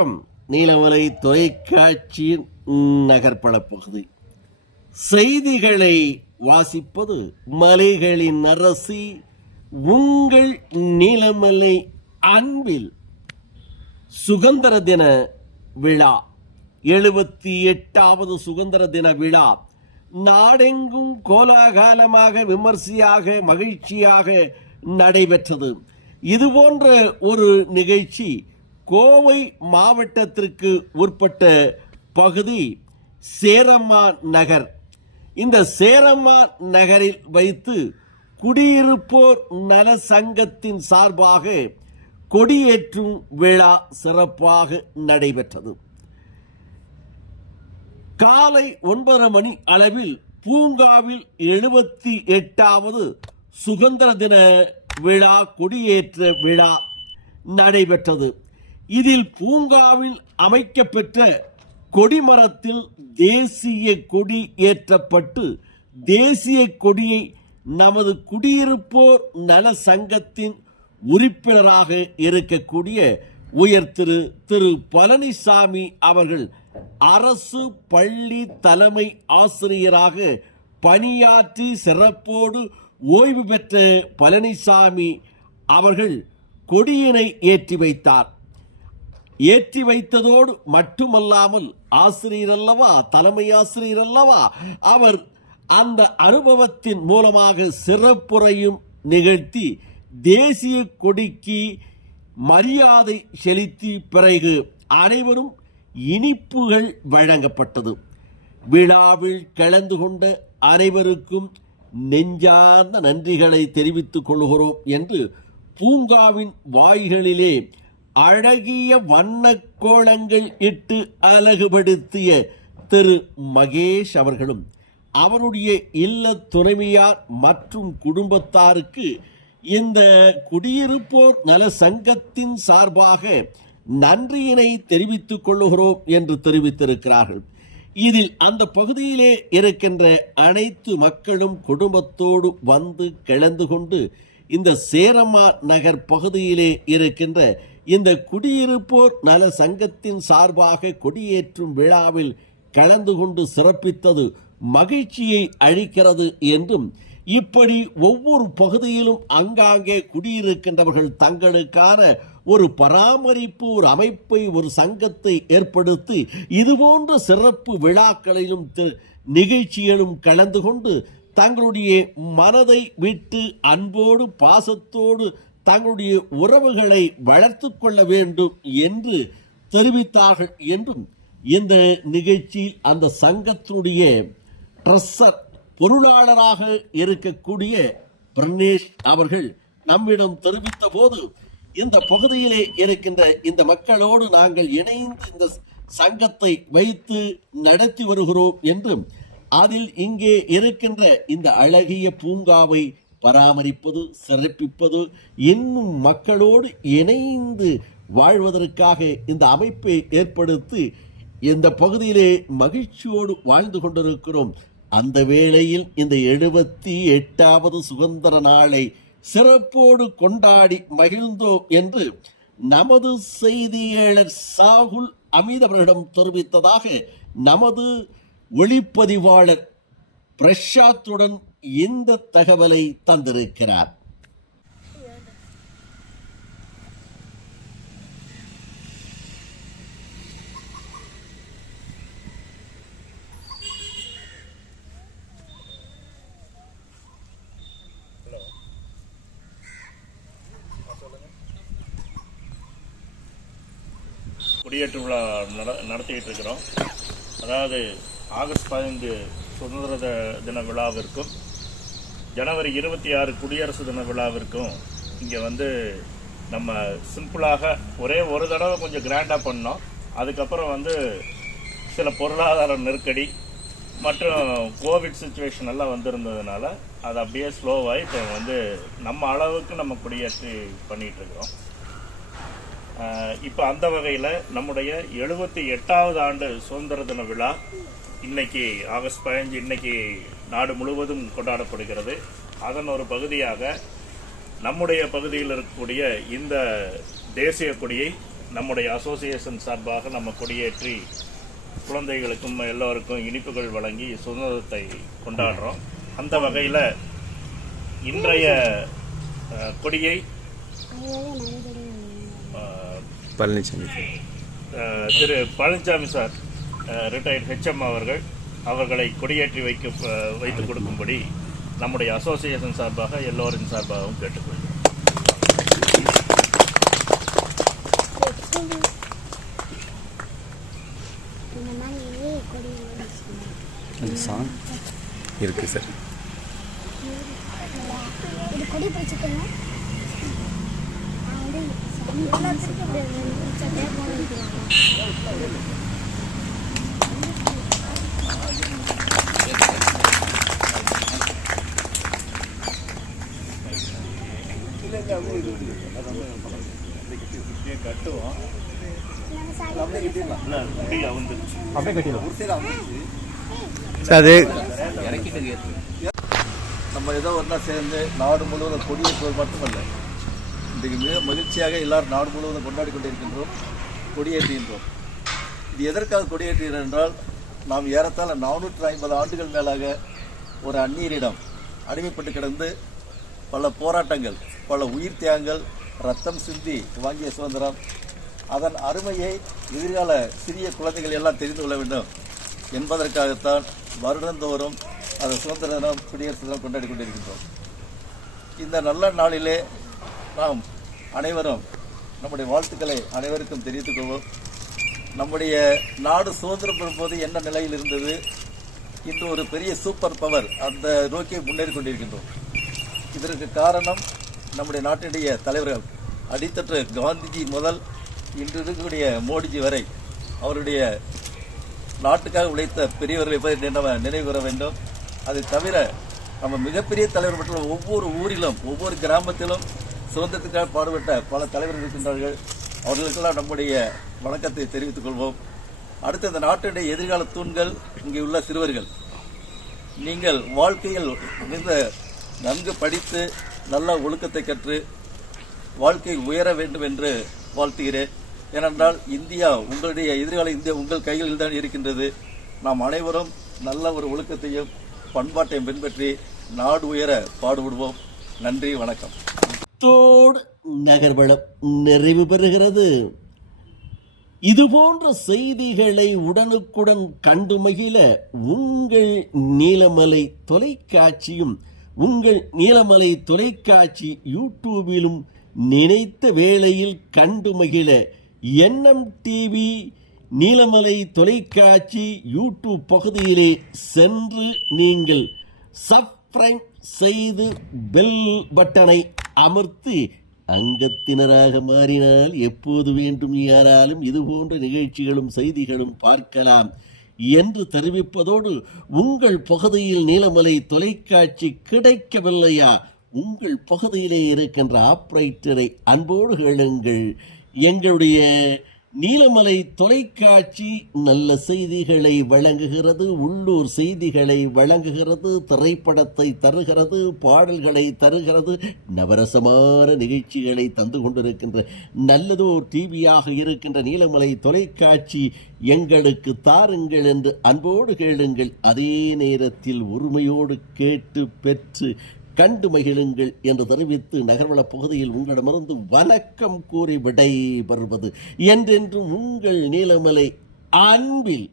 வணக்கம். நீலமலை தொலைக்காட்சியின் நகர்பட பகுதி செய்திகளை வாசிப்பது மலைகளின் அரசி உங்கள் நீலமலை. அன்பில் சுதந்திர தின விழா 78வது சுதந்திர தின விழா நாடெங்கும் கோலாகலமாக விமர்சையாக மகிழ்ச்சியாக நடைபெற்றது. இதுபோன்ற ஒரு நிகழ்ச்சி கோவை மாவட்டத்திற்கு உட்பட்ட பகுதி சேரம்மா நகர். இந்த சேரம்மா நகரில் வைத்து குடியிருப்போர் நல சங்கத்தின் சார்பாக கொடியேற்றும் விழா சிறப்பாக நடைபெற்றது. காலை 9:30 மணி அளவில் பூங்காவில் 78வது சுதந்திர தின விழா கொடியேற்ற விழா நடைபெற்றது. இதில் பூங்காவில் அமைக்கப்பெற்ற கொடிமரத்தில் தேசிய கொடி ஏற்றப்பட்டு தேசிய கொடியை நமது குடியிருப்போர் நல சங்கத்தின் உறுப்பினராக இருக்கக்கூடிய உயர் திரு பழனிசாமி அவர்கள் அரசு பள்ளி தலைமை ஆசிரியராக பணியாற்றி சிறப்போடு ஓய்வு பெற்ற பழனிசாமி அவர்கள் கொடியினை ஏற்றி வைத்தார். ஏற்றி வைத்ததோடு மட்டுமல்லாமல் ஆசிரியர் அல்லவா, தலைமை ஆசிரியர் அல்லவா, அவர் அந்த அனுபவத்தின் மூலமாக சிறப்புரையும் நிகழ்த்தி தேசிய கொடிக்கு மரியாதை செலுத்தி பிறகு அனைவரும் இனிப்புகள் வழங்கப்பட்டது. விழாவில் கலந்து கொண்ட அனைவருக்கும் நெஞ்சார்ந்த நன்றிகளை தெரிவித்துக் கொள்கிறோம் என்று பூங்காவின் வாய்களிலே அழகிய வண்ணக்கோலங்கள் இட்டு அழகுபடுத்திய திரு மகேஷ் அவர்களும் அவருடைய இல்ல துணைவியார் மற்றும் குடும்பத்தாருக்கு இந்த குடியிருப்போர் நல சங்கத்தின் சார்பாக நன்றியினை தெரிவித்துக் கொள்ளுகிறோம் என்று தெரிவித்திருக்கிறார்கள். இதில் அந்த பகுதியிலே இருக்கின்ற அனைத்து மக்களும் குடும்பத்தோடு வந்து கலந்து கொண்டு இந்த சேரம்மா நகர் பகுதியிலே இருக்கின்ற இந்த குடியிருப்போர் நல சங்கத்தின் சார்பாக கொடியேற்றும் விழாவில் கலந்து கொண்டு சிறப்பித்தது மகிழ்ச்சியை அளிக்கிறது என்றும், இப்படி ஒவ்வொரு பகுதியிலும் அங்காங்கே குடியிருக்கின்றவர்கள் தங்களுக்கான ஒரு பராமரிப்பு, ஒரு அமைப்பை, ஒரு சங்கத்தை ஏற்படுத்தி இதுபோன்ற சிறப்பு விழாக்களிலும் நிகழ்ச்சிகளும் கலந்து கொண்டு தங்களுடைய மனதை விட்டு அன்போடு பாசத்தோடு தங்களுடைய உறவுகளை வளர்த்து கொள்ள வேண்டும் என்று தெரிவித்தார்கள் என்றும், இந்த நிகழ்ச்சியில் அந்த சங்கத்தினுடைய ட்ரெஸர் பொருளாளராக இருக்கக்கூடிய பிரணேஷ் அவர்கள் நம்மிடம் தெரிவித்த போது, இந்த பகுதியிலே இருக்கின்ற இந்த மக்களோடு நாங்கள் இணைந்து இந்த சங்கத்தை வைத்து நடத்தி வருகிறோம் என்றும், அதில் இங்கே இருக்கின்ற இந்த அழகிய பூங்காவை பராமரிப்பது, சிறப்பிப்பது, இன்னும் மக்களோடு இணைந்து வாழ்வதற்காக இந்த அமைப்பை ஏற்படுத்தி இந்த பகுதியிலே மகிழ்ச்சியோடு வாழ்ந்து கொண்டிருக்கிறோம். அந்த வேளையில் இந்த 78வது சுதந்திர நாளை சிறப்போடு கொண்டாடி மகிழ்ந்தோம் என்று நமது செய்தியாளர் சாகுல் அமீத் அவர்களிடம் தெரிவித்ததாக நமது ஒளிப்பதிவாளர் பிரசாத்துடன் இந்த தகவலை தந்திருக்கிறார். குடியேற்று விழா நடத்திக்கிட்டு இருக்கிறோம். அதாவது ஆகஸ்ட் 15 சுதந்திர தின விழாவிற்கும் ஜனவரி 26 குடியரசு தின விழாவிற்கும் இங்கே நம்ம சிம்பிளாக ஒரே ஒரு தடவை கொஞ்சம் கிராண்டாக பண்ணோம். அதுக்கப்புறம் சில பொருளாதார நெருக்கடி மற்றும் கோவிட் சுச்சுவேஷன் எல்லாம் வந்திருந்ததுனால அது அப்படியே ஸ்லோவாகி இப்போ நம்ம அளவுக்கு நம்ம குடியேற்றி பண்ணிகிட்டு இருக்கிறோம். இப்போ அந்த வகையில் நம்முடைய 78வது ஆண்டு சுதந்திர தின விழா இன்னைக்கு ஆகஸ்ட் 15 இன்னைக்கு நாடு முழுவதும் கொண்டாடப்படுகிறது. அதன் ஒரு பகுதியாக நம்முடைய பகுதியில் இருக்கக்கூடிய இந்த தேசிய கொடியை நம்முடைய அசோசியேஷன் சார்பாக நம்ம கொடியேற்றி குழந்தைகளுக்கும் எல்லோருக்கும் இனிப்புகள் வழங்கி சுதந்திரத்தை கொண்டாடுறோம். அந்த வகையில் இன்றைய கொடியை திரு பழனிசாமி சார் ரிட்டையர்ட் ஹெச்எம் அவர்களை கொடியேற்றி வைத்து கொடுக்கும்படி நம்முடைய அசோசியேஷன் சார்பாக எல்லோரின் சார்பாகவும் கேட்டுக்கொள்கிறோம். இருக்கு சார். நம்ம ஏதோ ஒன்றா சேர்ந்து நாடு முழுவதும் கொடியேற்றுவது மட்டுமல்ல, இன்றைக்கு மிக மகிழ்ச்சியாக எல்லாரும் நாடு முழுவதும் கொண்டாடி கொண்டிருக்கின்றோம், கொடியேற்றுகின்றோம். இது எதற்காக கொடியேற்றுகிறோம் என்றால், நாம் ஏறத்தாழ 450 ஆண்டுகள் மேலாக ஒரு அந்நியரிடம் அடிமைப்பட்டு கிடந்து பல போராட்டங்கள், பல உயிர் தியாகங்கள், ரத்தம் சிந்தி வாங்கிய சுதந்திரம், அதன் அருமையை எதிர்கால சிறிய குழந்தைகள் எல்லாம் தெரிந்து கொள்ள வேண்டும் என்பதற்காகத்தான் வருடந்தோறும் அது சுதந்திர தினம், குடியரசு தினம் கொண்டாடி கொண்டிருக்கின்றோம். இந்த நல்ல நாளிலே நாம் அனைவரும் நம்முடைய வாழ்த்துக்களை அனைவருக்கும் தெரிவித்துக் கொள்வோம். நம்முடைய நாடு சுதந்திரம் பெறும்போது என்ன நிலையில் இருந்தது, இன்று ஒரு பெரிய சூப்பர் பவர் அந்த நோக்கி முன்னேறி கொண்டிருக்கின்றோம். இதற்கு காரணம் நம்முடைய நாட்டினுடைய தலைவர்கள், அடித்தட்டு காந்திஜி முதல் இன்று இருக்கக்கூடிய மோடிஜி வரை அவருடைய நாட்டுக்காக உழைத்த பெரியவர்களை நினைவு கூற வேண்டும். அதை தவிர நம்ம மிகப்பெரிய தலைவர் மற்றும் ஒவ்வொரு ஊரிலும் ஒவ்வொரு கிராமத்திலும் சுதந்திரத்துக்காக பாடுபட்ட பல தலைவர்கள் இருக்கின்றார்கள். அவர்களுக்கெல்லாம் நம்முடைய வணக்கத்தை தெரிவித்துக் கொள்வோம். அடுத்து இந்த நாட்டினுடைய எதிர்கால தூண்கள் இங்கே உள்ள சிறுவர்கள், நீங்கள் வாழ்க்கையில் மிக நன்கு படித்து நல்ல ஒழுக்கத்தை கற்று வாழ்க்கை உயர வேண்டும் என்று வாழ்த்துகிறேன். ஏனென்றால் இந்தியா, உங்களுடைய எதிர்கால இந்தியா உங்கள் கையில் தான் இருக்கின்றது. நாம் அனைவரும் நல்ல ஒரு ஒழுக்கத்தையும் பண்பாட்டையும் பின்பற்றி நாடு உயர பாடுபடுவோம். நன்றி, வணக்கம். தோடு நகர்வளம் நிறைவு பெறுகிறது. இதுபோன்ற செய்திகளை உடனுக்குடன் கண்டு மகிழ உங்கள் நீலமலை தொலைக்காட்சியும் உங்கள் நீலமலை தொலைக்காட்சி யூடியூபிலும் நினைத்த வேளையில் கண்டு மகிழ என்எம் டிவி நீலமலை தொலைக்காட்சி யூடியூப் பகுதியிலே சென்று நீங்கள் சப்ஸ்கிரைப் செய்து பெல் பட்டனை அமர்த்தி அங்கத்தினராக மாறினால் எப்போது வேண்டும் யாராலும் இதுபோன்ற நிகழ்ச்சிகளும் செய்திகளும் பார்க்கலாம் என்று தெரிவிப்பதோடு, உங்கள் பகுதியில் நீலமலை தொலைக்காட்சி கிடைக்கவில்லையா, உங்கள் பகுதியிலே இருக்கின்ற ஆபரேட்டரை அன்போடு கேளுங்கள். எங்களுடைய நீலமலை தொலைக்காட்சி நல்ல செய்திகளை வழங்குகிறது, உள்ளூர் செய்திகளை வழங்குகிறது, திரைப்படத்தை தருகிறது, பாடல்களை தருகிறது, நவரசமான நிகழ்ச்சிகளை தந்து கொண்டிருக்கின்ற நல்லதோர் டிவியாக இருக்கின்ற நீலமலை தொலைக்காட்சி எங்களுக்கு தாருங்கள் என்று அன்போடு கேளுங்கள். அதே நேரத்தில் உரிமையோடு கேட்டு பெற்று கண்டு மகிழுங்கள் என்று தெரிவித்து நகர்வள பகுதியில் உங்களிடமிருந்து வணக்கம் கூறி விடை பெறுவது என்றென்றும் உங்கள் நீலமலை அன்பில்